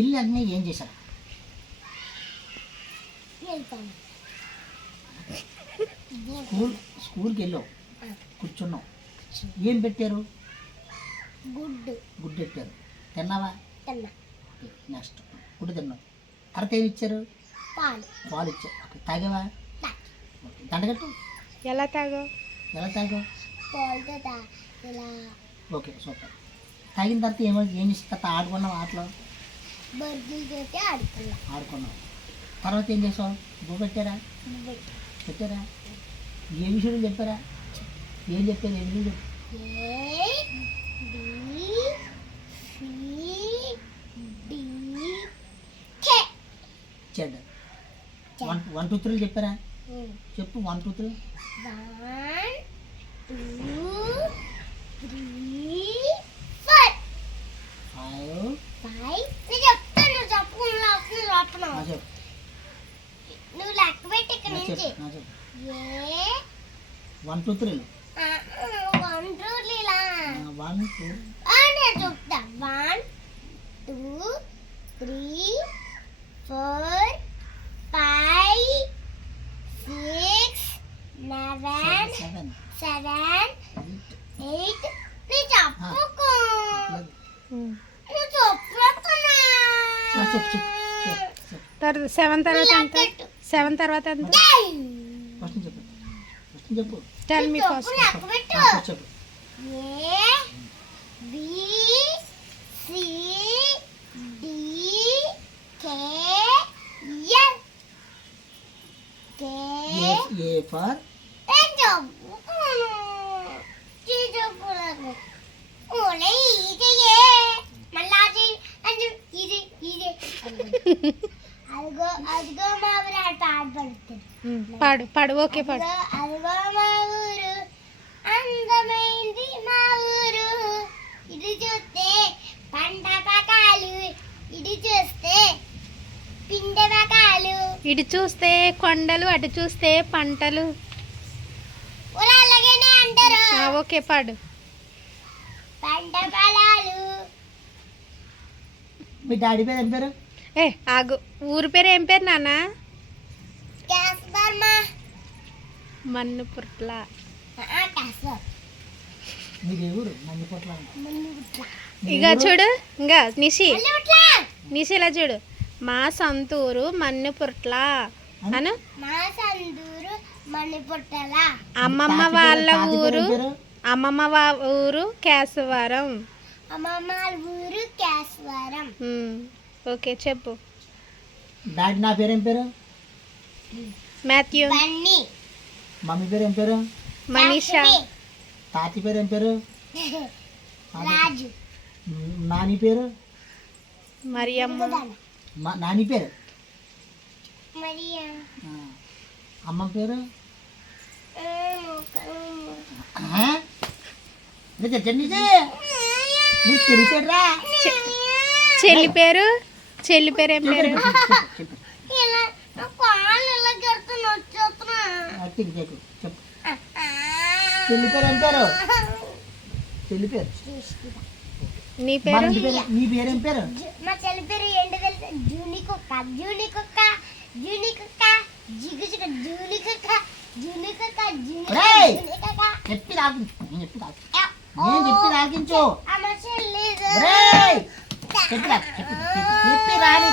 ఇల్లు అన్నీ ఏం చేశారు? స్కూల్కి వెళ్ళావు, కూర్చున్నావు, ఏం పెట్టారు? గుడ్డు పెట్టారు. తిన్నావా? నెక్స్ట్ గుడ్డు తిన్నావు. అరకేం ఇచ్చారు? పాలు ఇచ్చారు. ఓకే, తాగావా? దండగట్టు. ఎలా తాగావు? Okay, super. తాగిన తర్వాత ఏమి ఇస్తా ఆడుకున్నావు? ఆటలో ఆడుకున్నావు. తర్వాత ఏం చేసావు? బువ్వ పెట్టారా? ఏ విషయం చెప్పారా? ఏం చెప్పారు? ఏ విషయం చెప్పారు? 1 2 3 చెప్పారా? చెప్పు. 1 2 3. 1 2 3 4 5 నువ్వు లెక్క పెట్టి ఇక్కడ నుంచి 1 2 3 1 2 లీలా 1 2 నేను చెప్తా 1 2 3 4 5 6 7 8 నేను చెప్పుకో తర్వాత 7 తర్వాత ఎంత? 7 తర్వాత ఎంత? చెప్పు. Tell me first. చెప్పు. A B C D K L A for పాడు పాడు. ఓకే, పాడు. అదిగో మా ఊరు, అందమైంది మా ఊరు, ఇది చూస్తే పంట పకాలు, ఇది చూస్తే పిండి పకాలు, ఇటు చూస్తే కొండలు, అటు చూస్తే పంటలు. అలాగనే అంటారు. ఓకే, పాడు. పంట పొలాలు. మీ డాడీ పేరు ఏం పేరు? ఆగు. ఊరి పేరు ఏం పేరు నాన్న? మన్నుపుట్ల. ఇక చూడు, ఇంకా నిషి ఇలా చూడు. మా సొంతూరు మన్నుపుట్ల అను. అమ్మమ్మ వాళ్ళ ఊరు, ఊరు కేశవరం. ఓకే, చెప్పు. డాడీ నా పేరు ఏం పేరు? మాథ్యూ. మమ్మీ పేరు ఏం పేరు? మనీషా. తాతి పేరు ఏం పేరు? రాజు. నాని పేరు? మరియమ్మ. నాని పేరు? అమ్మ పేరు? చెల్లి పేరు? చెల్లి పేరు ఏం పేరు? చెల్లి పేరు ఏం పేరు? చెల్లి పేరు. నీ పేరు? నీ పేరు ఏం పేరు? మా చెల్లి పేరు ఏంటి తెలుసా? జూని కుక్క. జూని కుక్క. చెప్పి రాగించు. చెప్పి రాని.